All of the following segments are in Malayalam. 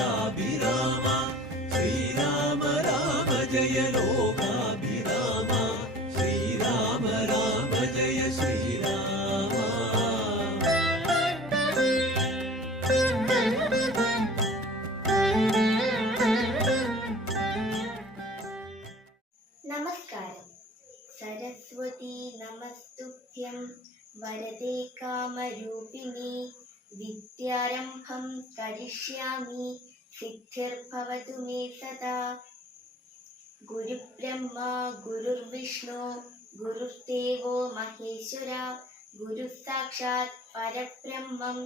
സീതാഭിരാമ ശ്രീരാമ രാമ ജയ ലോകാഭിരാമ ശ്രീരാമ രാമ ജയ ശ്രീരാമ നമസ്കാരം സരസ്വതി നമസ്തുഭ്യം വരദേ കാമരൂപിണി വിദ്യാരംഭം കരിഷ്യാമി സിദ്ധിർഭവതു മേ സദാ ഗുരുബ്രഹ്മ ഗുരുർവിഷ്ണു ഗുരുദേവോ മഹേശ്വര ഗുരു സാക്ഷാത് പരബ്രഹ്മം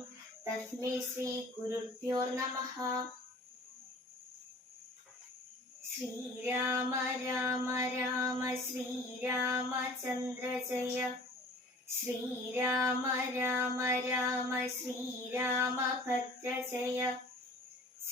തസ്മൈ ശ്രീ ഗുരുഭ്യോ राम രാമ ശ്രീരാമചന്ദ്ര ജയ ശ്രീരാമ രാമ രാമ ശ്രീരാമഭദ്ര ജയ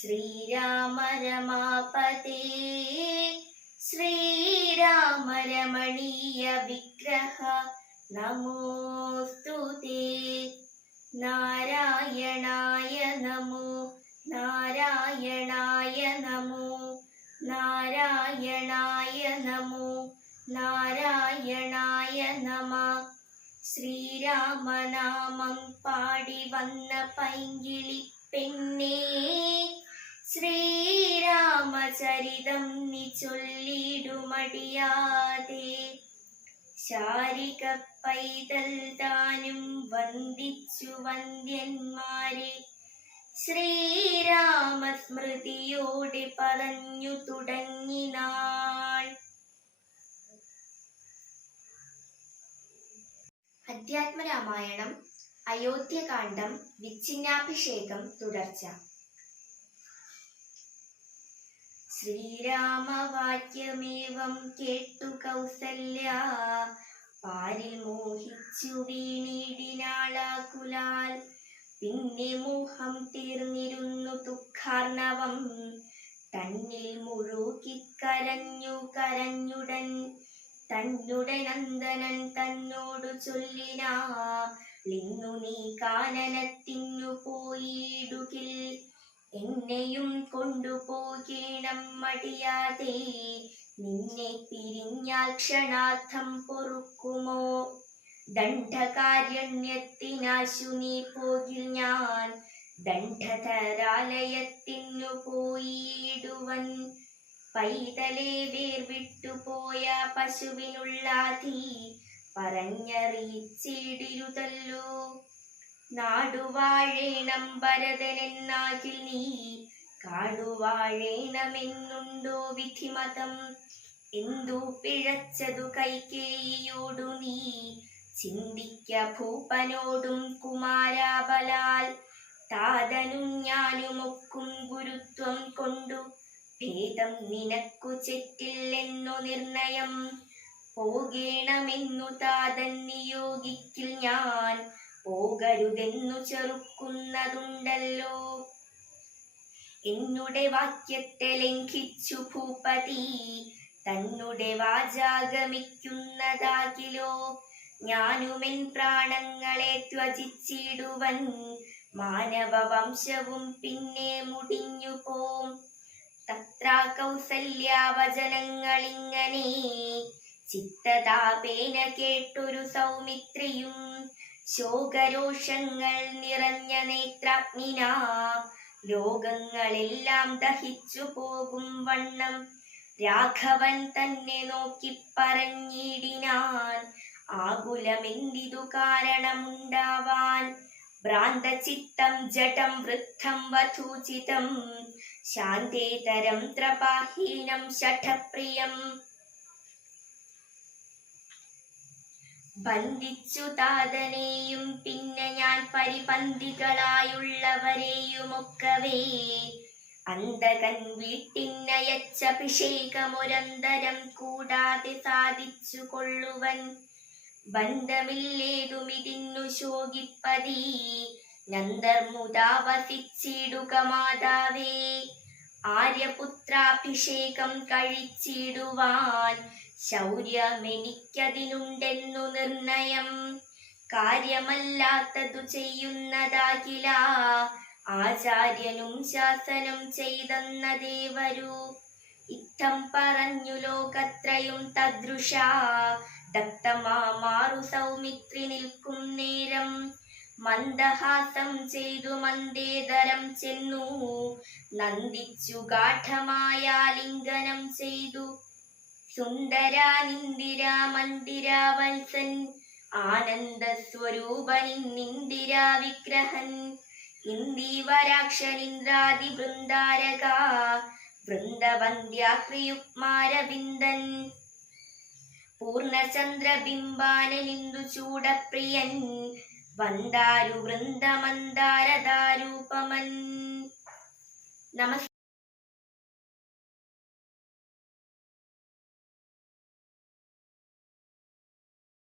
ശ്രീരാമ രമാപതേ. ശ്രീരാമ രമണീയ വിഗ്രഹ നമോസ്തു നാരായണായ നമോ നാരായണായ നമോ നാരായണായ നമോ നാരായണായ നമ. ശ്രീരാമനാമം പാടി വന്ന പൈങ്കിളി പെണ്ണേ ശ്രീരാമചരിതം നീ ചൊല്ലിടുമടിയാതെ. ശാരിക പൈതൽ താനും വന്ദിച്ചു വന്ദ്യന്മാരെ. ശ്രീരാമസ്മൃതിയോടെ പറഞ്ഞു തുടങ്ങിനാൾ. അധ്യാത്മരാമായണം അയോധ്യകാന്ഡം വിച്ഛിന്നാഭിഷേകം തുടർച്ച. ശ്രീരാമവാക്യമേവം കേട്ടു കൗസല്യ. പാരിൽ മോഹിച്ചു വീണിടിനാളാകുലാൽ. പിന്നെ മോഹം തീർന്നിരുന്നു ദുഃഖാർണവം തന്നിൽ മുഴുകി കരഞ്ഞു കരഞ്ഞുടൻ. തന്നുടെ നന്ദനൻ തന്നോടു ചൊല്ലിനാ. ളിന്നു നീ കാനനത്തിനു പോയിടുകിൽ. എന്നെയും കൊണ്ടുപോകേണം മടിയാതെ. നിന്നെ പിരിഞ്ഞാൽ ക്ഷണാർത്ഥം പൊറുക്കുമോ? ദണ്ഡകാരണ്യത്തിനാശു നീ പോകിൽ ഞാൻ. ദണ്ഡധരാലയത്തിനു പോയിടുവൻ. പൈതലെ വേർവിട്ടുപോയ പശുവിനുള്ളാധി പറഞ്ഞറിയിച്ചിടിരുതല്ലോ. നാടുവാഴേണം ഭരതനെന്നാകിൽ നീ കാടുവാഴേണമെന്നുണ്ടോ വിധിമതം? എന്തു പിഴച്ചതു കൈകേയിയോടു നീ? ചിന്തിക്ക ഭൂപനോടും കുമാരാബലാൽ. താതനും ഞാനുമൊക്കും ഗുരുത്വം കൊണ്ടു. ഭേദം നിനക്കു ചെറ്റില്ലെന്നു നിർണയം. പോകേണമെന്നു താതൻ നിയോഗിക്കിൽ ഞാൻ പോകരുതെന്നു ചെറുക്കുന്നതുണ്ടല്ലോ. എന്നുടെ വാക്യത്തെ ലംഘിച്ചു ഭൂപതി തന്നുടെ വാചാഗമിക്കുന്നതാകിലോ? ഞാനുമെൻ പ്രാണങ്ങളെ ത്യജിച്ചിടുവൻ മാനവ വംശവും പിന്നെ മുടിഞ്ഞു പോം തത്ര കൗസല്യാവചനങ്ങളിങ്ങനെ ചിത്തതാപേന കേട്ടൊരു സൗമിത്രിയും ശോകരോഷങ്ങൾ നിറഞ്ഞ നേത്രാഗ്നിന. ലോകങ്ങളെല്ലാം ദഹിച്ചു പോകും വണ്ണം. രാഘവൻ തന്നെ നോക്കി പറഞ്ഞിടിനാൻ. ആകുലമെന്തിതു കാരണമുണ്ടാവാൻ? ഭ്രാന്തചിത്തം ജടം വൃദ്ധം വധൂചിതം. ശാന്തേതരം ത്രപാഹീനം ശഠപ്രിയം. ബന്ധിച്ചു താതനെയും പിന്നെ ഞാൻ പരിപന്തികളായുള്ളവരെയുമൊക്കവേ. അന്തകൻ വീട്ടിന്നയച്ച അഭിഷേകമൊരന്തരം കൂടാതെ സാധിച്ചു കൊള്ളുവൻ ബന്ധമില്ലേതുമിതിന്നു ശോകിപ്പതി. നന്ദർമുദാവസിച്ചിടുക മാതാവേ. ആര്യപുത്രാഭിഷേകം കഴിച്ചിടുവാൻ. ശൗര്യമെനിക്കതിനുണ്ടെന്നു നിർണയം. കാര്യമല്ലാത്തതു ചെയ്യുന്നതാകില. ആചാര്യനും ശാസനം ചെയ്തെന്നതേ ദേവരു ഇത്തം പറഞ്ഞു ലോകത്രയും തദൃശ ദത്തമാമാറു സൗമിത്രി നിൽക്കും നേരം. മന്ദഹാസം ചെയ്തു മന്ദേതരം ചെന്നു. നന്ദിച്ചു ഗാഠമായ ലിംഗനം ചെയ്തു. മന്ദിരാവത്സൻ ആനന്ദ സ്വരൂപനിന്ദിരാ വിഗ്രഹൻ ഇന്ദീവരാക്ഷനിന്ദ്രാദി വൃന്ദാരക വൃന്ദവന്ദ്യാക്രിയുക്മാരവിന്ദൻ പൂർണചന്ദ്രബിംബാനനിന്ദു ചൂടപ്രിയൻ വന്ദാരു വൃന്ദമന്ദാരദാരൂപമൻ നമസ്കാരം